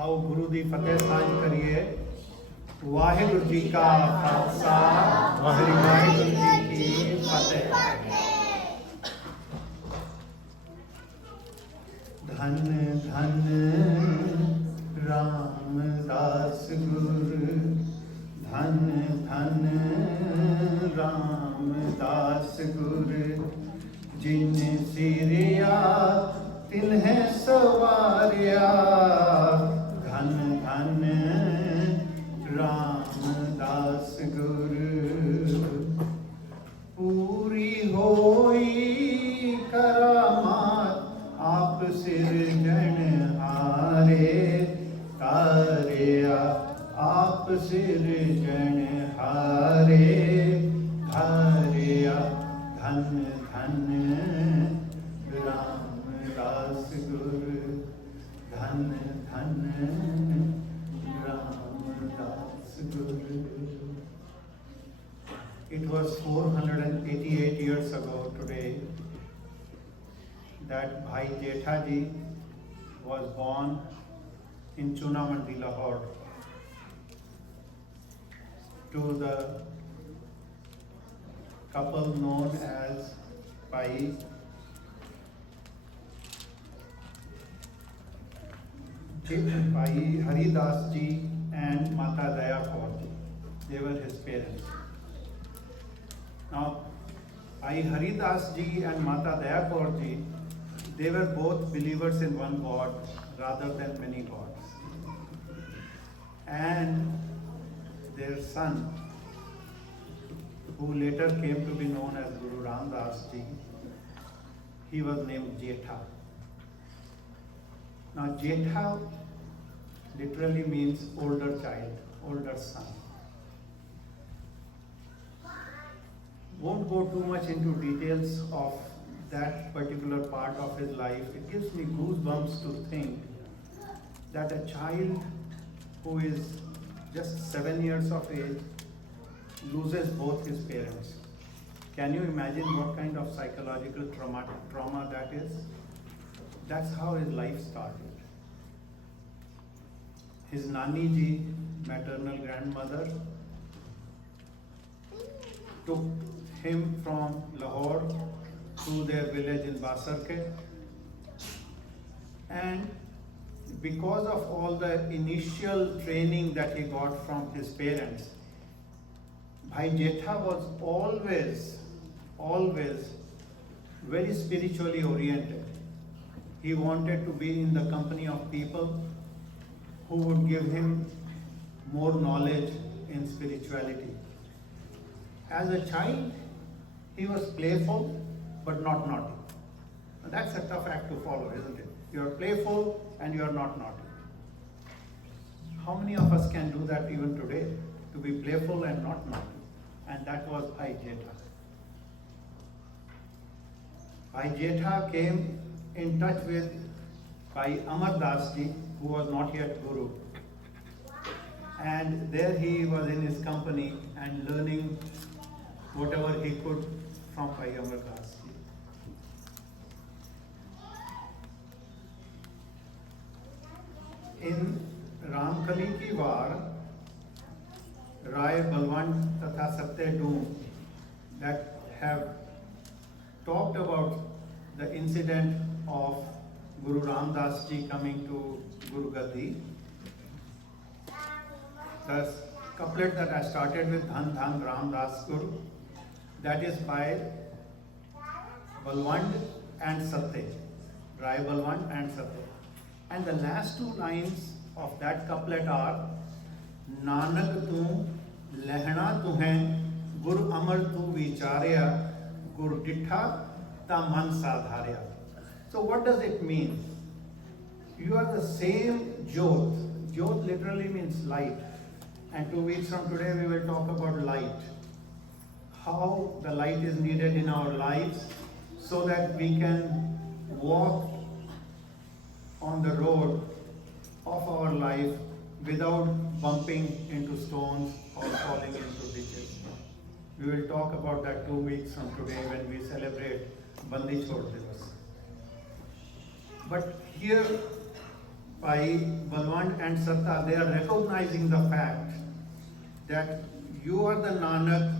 आओ गुरु दी फतेह साझ करिए। वाहिगुरु जी का खालसा, वाहिगुरु जी की फतेह। धन धन रामदास गुरु, धन धन रामदास गुरु। जिन सिरिया तिन्हें सवारिया, धन धन रामदास गुरु। पूरी होई करामात आप सिरजनहारे, तारिया आप सिरजनहारे, हारिया धन धन रामदास गुरु, धन धन रामदास गुरु। It was 488 years ago today that Bhai Jetha ji was born in Chunamandi, Lahore, to the couple known as Bhai Haridhas ji and Mata Daya Kaur ji. They were his parents. Now, Bhai Haridhas ji and Mata Daya Kaur ji, they were both believers in one God rather than many gods. And their son, who later came to be known as Guru Raamdaas ji, he was named Jetha. Now, Jetha literally means older child, older son. Won't go too much into details of that particular part of his life. It gives me goosebumps to think that a child who is just 7 years of age loses both his parents. Can you imagine what kind of psychological trauma that is? That's how his life started. His Nani ji, maternal grandmother, took him from Lahore to their village in Basarke, and because of all the initial training that he got from his parents, Bhai Jetha was always very spiritually oriented. He wanted to be in the company of people who would give him more knowledge in spirituality. As a child, he was playful but not naughty. Now, that's a tough act to follow, isn't it? You are playful and you are not naughty. How many of us can do that even today? To be playful and not naughty. And that was Bhai Jetha. Bhai Jetha came in touch with Bhai Amardas ji, who was not yet Guru. And there he was in his company and learning whatever he could from Bhai Amardas ji. In Ramkali ki Var, Rai Balwant Tatha Satya Doom that have talked about the incident of Guru Raamdaas ji coming to Guru Gaddi. The couplet that I started with, Dhan Dhan Raamdaas Guru, that is by Balwant and Satya, Rai Balwant and Satya. And the last two lines of that couplet are, Nanak tu lehna tuhen, Gur Amar tu vicharya, Gur Dittha ta man sadharya. So what does it mean? You are the same Jyot. Jyot literally means light. And 2 weeks from today we will talk about light. How the light is needed in our lives so that we can walk on the road of our life without bumping into stones or falling into ditches. We will talk about that 2 weeks from today when we celebrate Bandi Chhod Divas. But here by Balwant and Satta, they are recognizing the fact that you are the Nanak,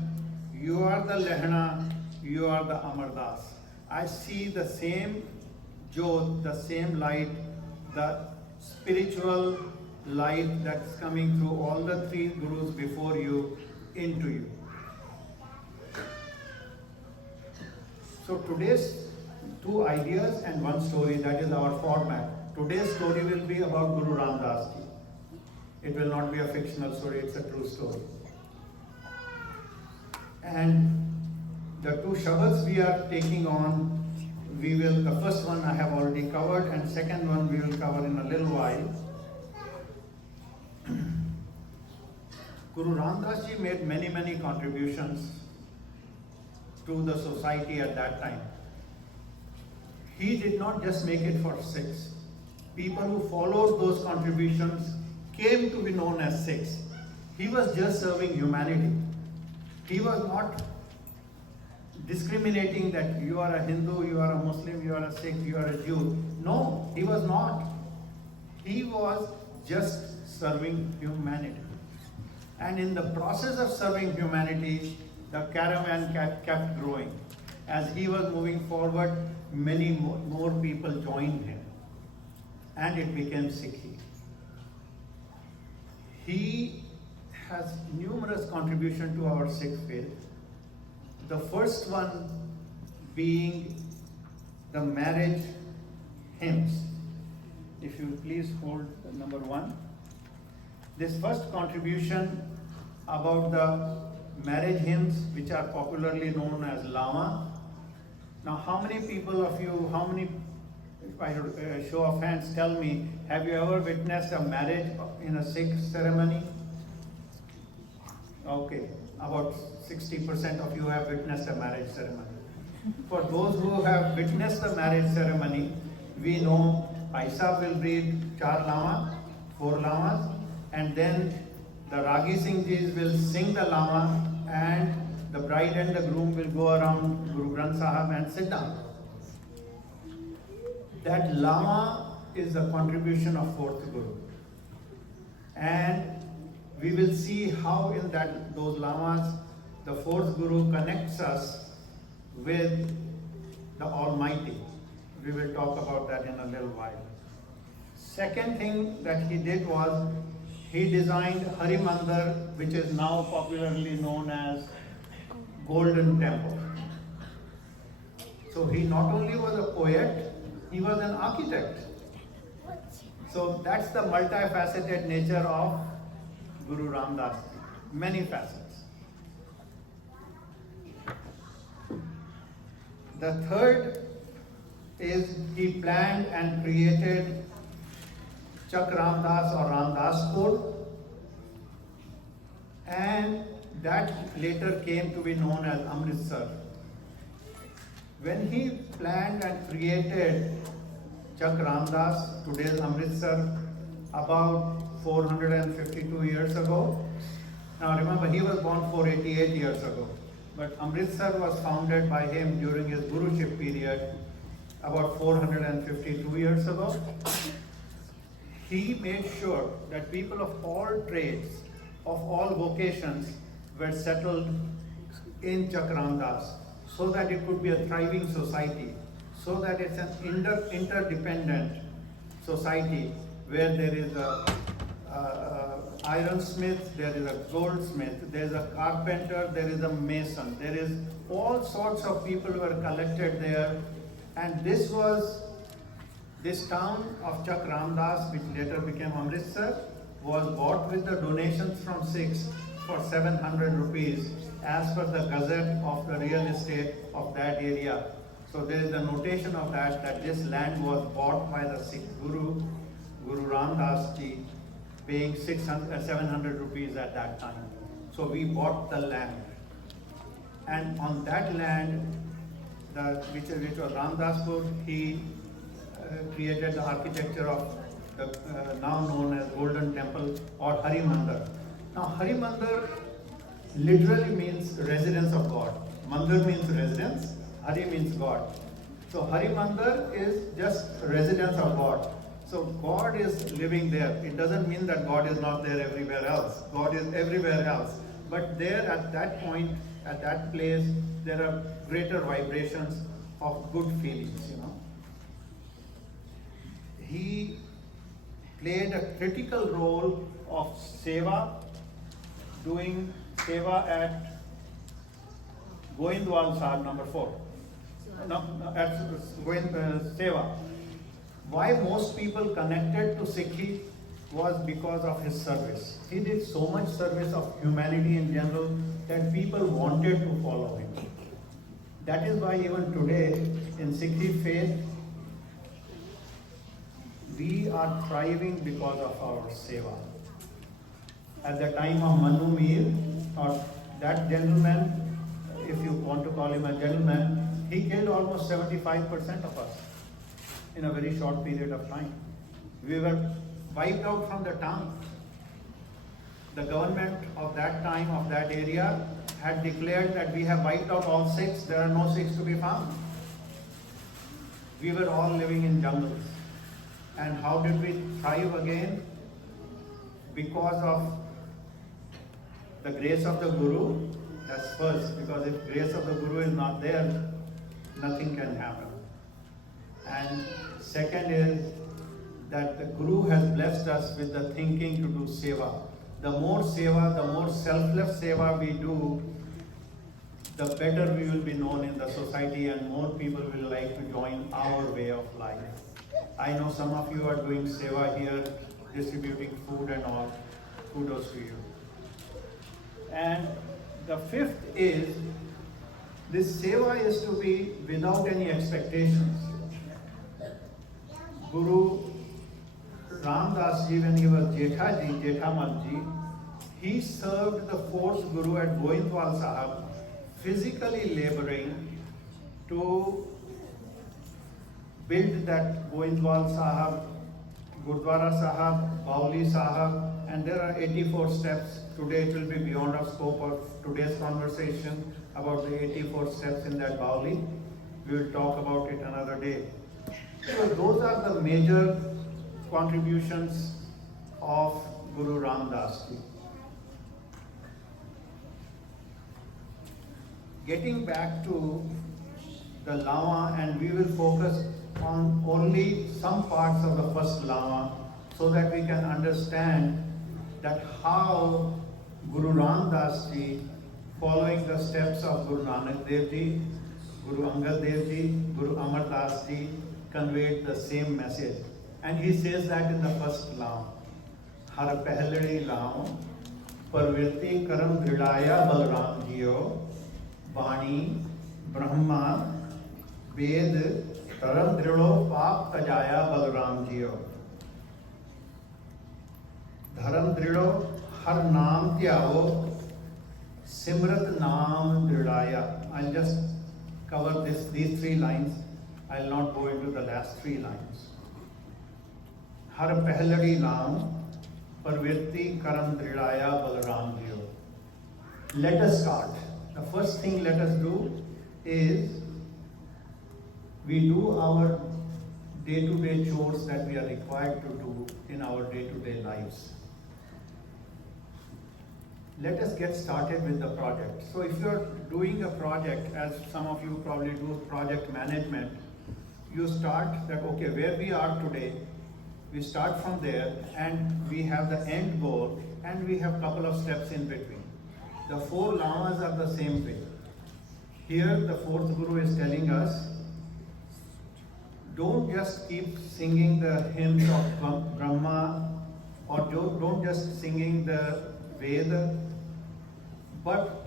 you are the Lehna, you are the Raamdaas. I see the same jyot, the same light, the spiritual light that's coming through all the three gurus before you into you. So today's two ideas and one story, that is our format. Today's story will be about Guru Raamdaas ji. It will not be a fictional story, it's a true story. And the two shabads we are taking on, the first one I have already covered, and second one we will cover in a little while. Guru Raamdaas ji made many contributions to the society at that time. He did not just make it for Sikhs. People who followed those contributions came to be known as Sikhs. He was just serving humanity. He was not discriminating that you are a Hindu, you are a Muslim, you are a Sikh, you are a Jew. No, he was not. He was just serving humanity. And in the process of serving humanity, the caravan kept growing. As he was moving forward, many more people joined him. And it became Sikhi. He has numerous contributions to our Sikh faith. The first one being the marriage hymns. If you please hold the number 1. This first contribution about the marriage hymns, which are popularly known as Lama. Now, how many people of you, if I show of hands, tell me, have you ever witnessed a marriage in a Sikh ceremony? Okay, about 60% of you have witnessed a marriage ceremony. For those who have witnessed the marriage ceremony, we know Aisa will read 4 lamas, and then the Ragi Singhjis will sing the lama, and the bride and the groom will go around Guru Granth Sahib and sit down. That lama is the contribution of 4th Guru. And we will see how in those lamas, the 4th Guru connects us with the Almighty. We will talk about that in a little while. Second thing that he did was, he designed Hari Mandir, which is now popularly known as Golden Temple. So he not only was a poet, he was an architect. So that's the multifaceted nature of Guru Raamdaas. Many facets. The third is he planned and created Chak Raamdaas or Raamdaas Code, and that later came to be known as Amritsar. When he planned and created Chak Raamdaas, today's Amritsar, about 452 years ago. Now remember, he was born 488 years ago, but Amritsar was founded by him during his Guruship period about 452 years ago. He made sure that people of all trades, of all vocations, were settled in Chak Raamdaas, so that it could be a thriving society, so that it's an interdependent society where there is a ironsmith, there is a goldsmith, there is a carpenter, there is a mason, there is all sorts of people who are collected there. And this town of Chak Raamdaas, which later became Amritsar, was bought with the donations from Sikhs for 700 rupees as per the gazette of the real estate of that area. So there is a notation of that this land was bought by the Sikh Guru, Guru Raamdaas ji, paying 700 rupees at that time. So we bought the land. And on that land, which was Raamdaaspur, he created the architecture of the now known as Golden Temple or Hari Mandir. Now Hari Mandir literally means residence of God. Mandir means residence, Hari means God. So Hari Mandir is just residence of God. So God is living there. It doesn't mean that God is not there everywhere else. God is everywhere else. But there at that point, at that place, there are greater vibrations of good feelings, He played a critical role of seva, doing seva at Goindwal Sahib, number 4. No, at seva. Why most people connected to Sikhi was because of his service. He did so much service of humanity in general that people wanted to follow him. That is why even today in Sikhi faith, we are thriving because of our seva. At the time of Manu Mir, or that gentleman, if you want to call him a gentleman, he killed almost 75% of us in a very short period of time. We were wiped out from the town. The government of that time, of that area, had declared that we have wiped out all Sikhs, there are no Sikhs to be found. We were all living in jungles. And how did we thrive again? Because of the grace of the Guru. That's first, because if grace of the Guru is not there, nothing can happen. And second is that the Guru has blessed us with the thinking to do seva. The more seva, the more selfless seva we do, the better we will be known in the society and more people will like to join our way of life. I know some of you are doing seva here, distributing food and all. Kudos to you. And the fifth is, this seva is to be without any expectations. Guru Raamdaas ji, when he was Jethamal ji, he served the fourth Guru at Goindwal Sahib, physically laboring to build that Goindwal Sahib, Gurdwara Sahib, Bauli Sahib, and there are 84 steps. Today it will be beyond our scope of today's conversation about the 84 steps in that Bauli. We will talk about it another day. So those are the major contributions of Guru Raamdaas ji. Getting back to the Lama, and we will focus on only some parts of the first Lama so that we can understand that how Guru Raamdaas ji, following the steps of Guru Nanak Dev ji, Guru Angad Dev ji, Guru Amar Das ji, conveyed the same message. And he says that in the first Lam. Har pehladi Lam, parvirti karam dridaya Balram jiyo, Bani, Brahma, Ved, karam drido paap tajaya Balram jiyo. Dharam drido har naam tyao, simrat naam dridaya. I'll just cover these 3 lines. I'll not go into the last 3 lines. Har pehladi naam, parvirti karam dridaya Balram jiyo. Let us start. The first thing let us do is we do our day-to-day chores that we are required to do in our day-to-day lives. Let us get started with the project. So if you're doing a project, as some of you probably do project management, you start that, okay, where we are today, we start from there and we have the end goal and we have a couple of steps in between. The 4 Lamas are the same way. Here the 4th Guru is telling us, don't just keep singing the hymns of Brahma, or don't just singing the Veda, but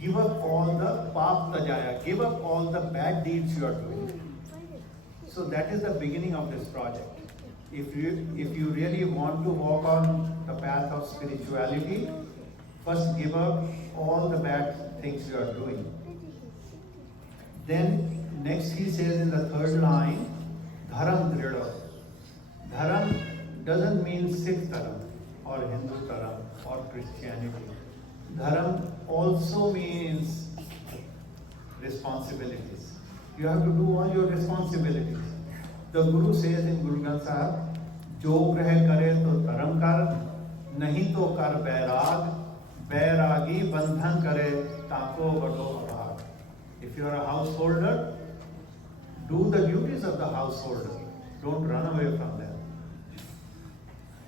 give up all the paap tajaya, give up all the bad deeds you are doing. So that is the beginning of this project. If you really want to walk on the path of spirituality, first give up all the bad things you are doing. Then next he says in the 3rd line, Dharam Drida. Dharam doesn't mean Sikh Dharam or Hindu Dharam or Christianity. Dharam also means responsibilities. You have to do all your responsibilities. The Guru says in Guru Granth Sahib, जो ग्रह करे तो धर्म कर, नहीं तो कर बैराग, बैरागी बंधन करे ताको बड़ो अभाग. If you are a householder, do the duties of the householder. Don't run away from them.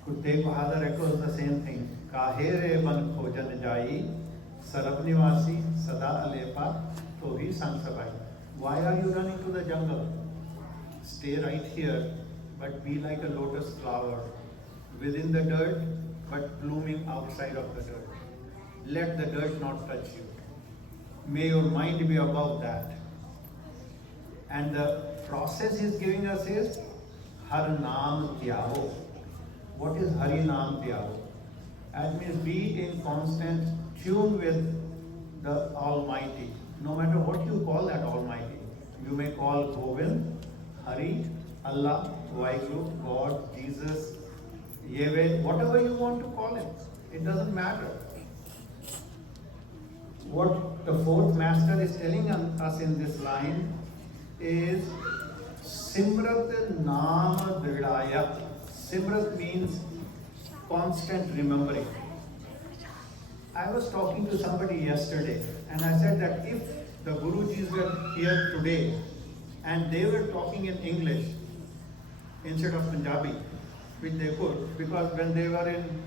Guru Tegh Bahadur echoes the same thing. काहे रे मन खोजन जाई, सरब निवासी सदा अलेपा तो ही संग सबाई. Why are you running to the jungle? Stay right here, but be like a lotus flower, within the dirt, but blooming outside of the dirt. Let the dirt not touch you. May your mind be above that. And the process he's giving us is Har Naam Tyao. What is Hari Naam Tyao? That means be in constant tune with the Almighty. No matter what you call that Almighty. You may call Govind, Hari, Allah, Vaheguru, God, Jesus, Yahweh, whatever you want to call him. It doesn't matter. What the fourth master is telling us in this line is Simrat Naam Dridaya. Simrat means constant remembering. I was talking to somebody yesterday and I said that if the Gurujis were here today and they were talking in English instead of Punjabi, which they could, because when they were in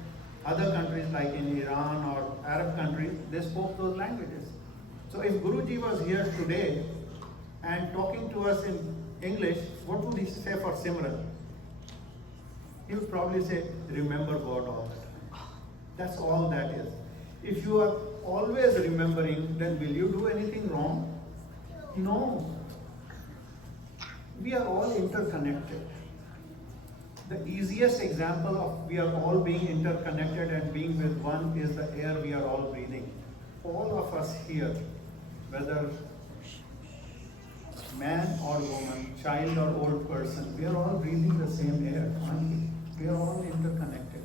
other countries like in Iran or Arab countries, they spoke those languages. So if Guruji was here today and talking to us in English, what would he say for Simran? He would probably say, remember God all the time. That's all that is. If you are always remembering, then will you do anything wrong? No. We are all interconnected. The easiest example of we are all being interconnected and being with one is the air we are all breathing. All of us here, whether man or woman, child or old person, we are all breathing the same air, aren't we? We are all interconnected.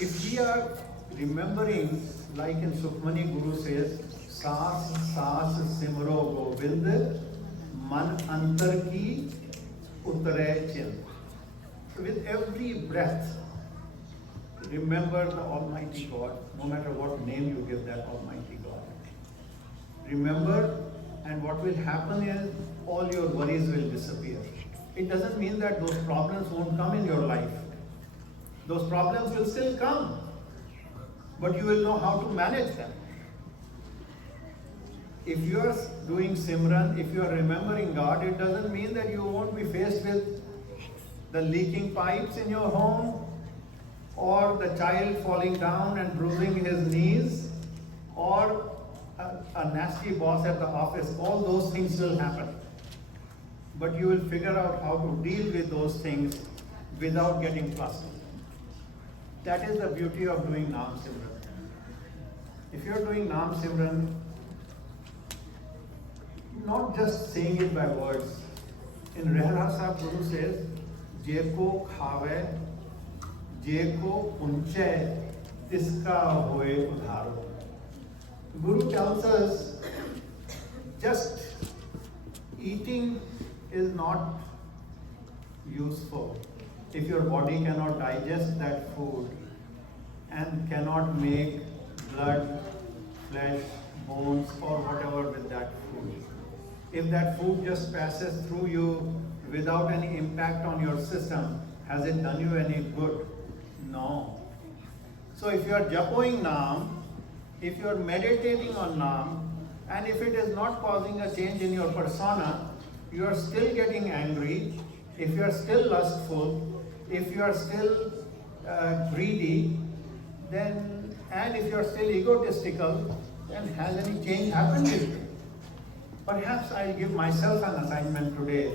If we are remembering, like in Sukhmani Guru says, Saas Saas Simro Govind, Man Antar Ki Utare Chin. With every breath, remember the Almighty God, no matter what name you give that Almighty God. Remember, and what will happen is all your worries will disappear. It doesn't mean that those problems won't come in your life. Those problems will still come, but you will know how to manage them. If you are doing Simran, if you are remembering God, it doesn't mean that you won't be faced with the leaking pipes in your home, or the child falling down and bruising his knees, or a nasty boss at the office. All those things will happen. But you will figure out how to deal with those things without getting flustered. That is the beauty of doing Naam Simran. If you are doing Naam Simran, not just saying it by words. In Raamdaas Guru says, Jeko khave, Jeko punche, tiska hoye udharo. Guru tells us, just eating is not useful. If your body cannot digest that food and cannot make blood, flesh, bones or whatever with that food. If that food just passes through you without any impact on your system, has it done you any good? No. So if you are japoing Naam, if you are meditating on Naam, and if it is not causing a change in your persona, you are still getting angry, if you are still lustful, if you are still greedy, then, and if you are still egotistical, then has any change happened with you? Perhaps I'll give myself an assignment today,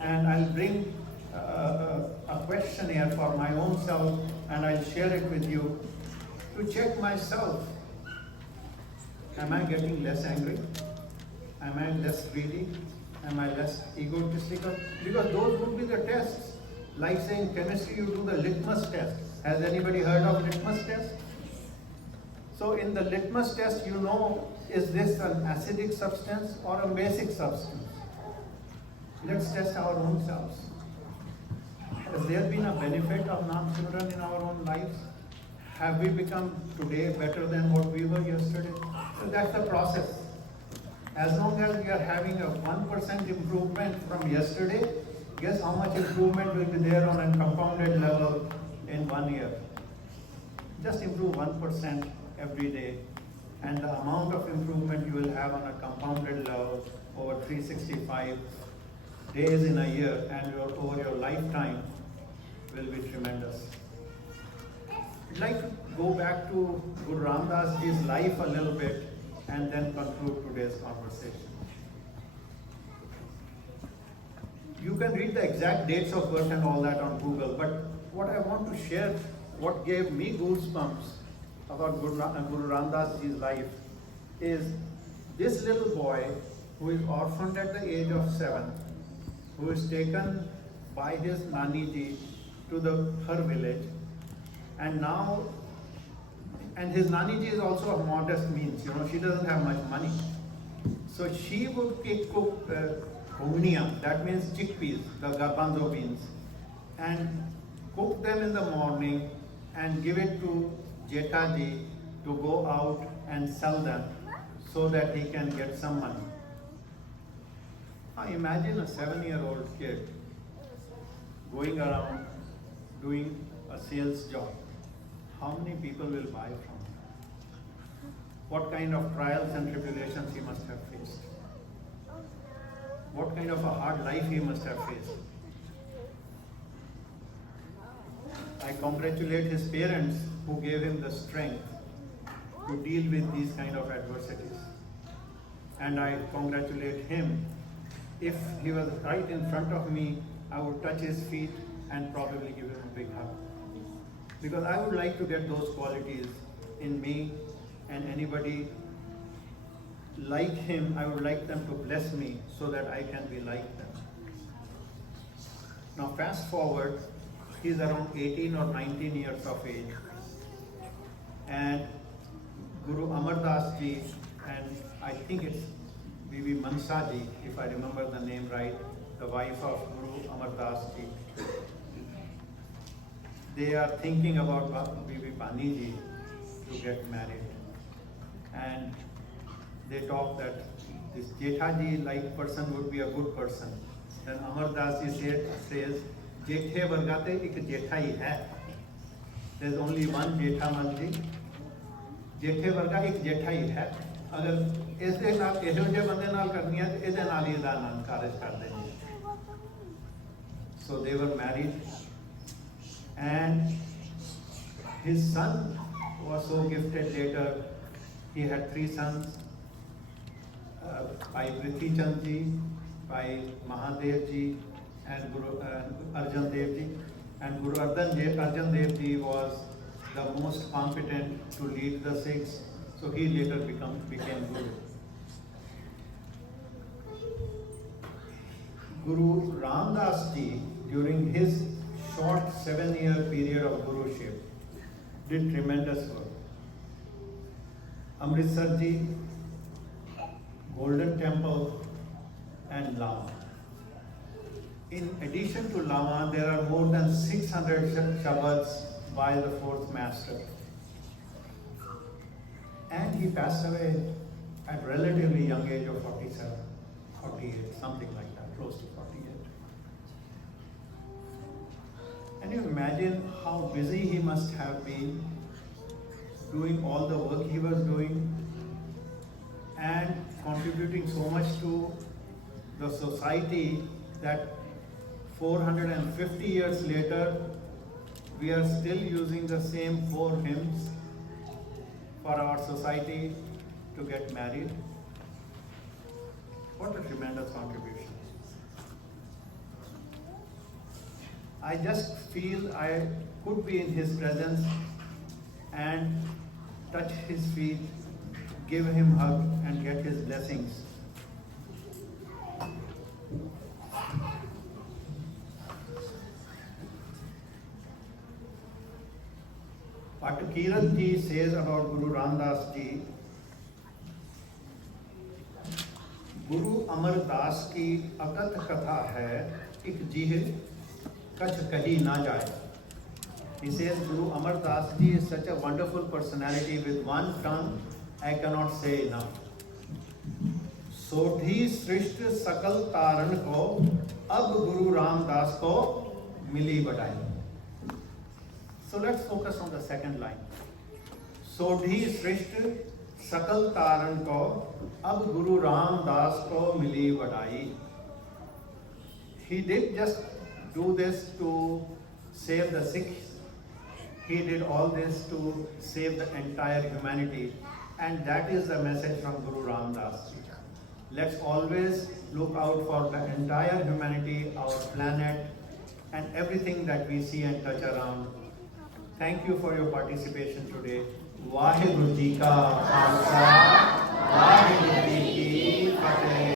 and I'll bring a questionnaire for my own self, and I'll share it with you to check myself. Am I getting less angry? Am I less greedy? Am I less egotistical? Because those would be the tests. Like saying chemistry, you do the litmus test. Has anybody heard of litmus test? So in the litmus test, you know, is this an acidic substance or a basic substance? Let's test our own selves. Has there been a benefit of non-children in our own lives? Have we become today better than what we were yesterday? So that's the process. As long as we are having a 1% improvement from yesterday, guess how much improvement will be there on a compounded level in 1 year? Just improve 1% every day, and the amount of improvement you will have on a compounded level over 365 days in a year and over your lifetime will be tremendous. I'd like to go back to Guru Raamdaas ji's life a little bit and then conclude today's conversation. You can read the exact dates of birth and all that on Google, but what I want to share, what gave me goosebumps about Guru Raamdaas ji's life is this little boy who is orphaned at the age of 7, who is taken by his Nani ji to her village, and his Nani ji is also of modest means, she doesn't have much money. So she would cook ghugniya, that means chickpeas, the garbanzo beans, and cook them in the morning and give it to Jetha ji to go out and sell them so that he can get some money. Now imagine a 7-year-old kid going around doing a sales job. How many people will buy from him? What kind of trials and tribulations he must have faced? What kind of a hard life he must have faced? I congratulate his parents who gave him the strength to deal with these kind of adversities. And I congratulate him. If he was right in front of me, I would touch his feet and probably give him a big hug. Because I would like to get those qualities in me, and anybody like him, I would like them to bless me so that I can be like them. Now fast forward, he's around 18 or 19 years of age, and Guru Amardas ji, and I think it's Bibi Mansa ji, if I remember the name right, the wife of Guru Amardas ji, they are thinking about Bibi Pani ji to get married. And they talk that this Jetha ji like person would be a good person. Then Amardas ji says, Jethe vargate ek Jetha hi hai. There's only one Jetha Manji. Jethe varga ek Jetha hi hai. अगर ऐसे नाल ऐसे बंदे नाल करनी है तो इहदे नाल ही दान कारज कर देंगे. So they were married, and his son was so gifted later. He had 3 sons, by Prithvi Chand ji, by Mahadev ji, and Guru Arjan Dev ji. And Guru Arjan Dev ji was the most competent to lead the Sikhs, so he later became Guru. Guru Raamdaas ji, during his short 7-year period of Guruship, did tremendous work. Amritsar ji, Golden Temple, and Lama. In addition to Lama, there are more than 600 shabads by the 4th master. And he passed away at relatively young age of 47, 48, something like that, close to 48. Can you imagine how busy he must have been doing all the work he was doing and contributing so much to the society that 450 years later we are still using the same 4 hymns for our society to get married? What a tremendous contribution. I just feel I could be in his presence and touch his feet, give him a hug and get his blessings. What Kiran ji says about Guru Raamdaas ji, Guru Amar Das की अकथ कथा है, एक जीह कछ कही ना जाए. He says Guru Amardas ji is such a wonderful personality. With one tongue I cannot say enough. सोधी सृष्ट सकल तारण को, अब गुरु रामदास को मिली बधाई. So let's focus on the second line. सोधी सृष्ट सकल तारण को, अब गुरु रामदास को मिली बधाई. He did just do this to save the Sikhs. He did all this to save the entire humanity, and that is the message from Guru Raamdaas. Let's always look out for the entire humanity, our planet, and everything that we see and touch around. Thank you for your participation today. Vaheguru Ji Ka Khalsa, Vaheguru Ji Ki Fateh.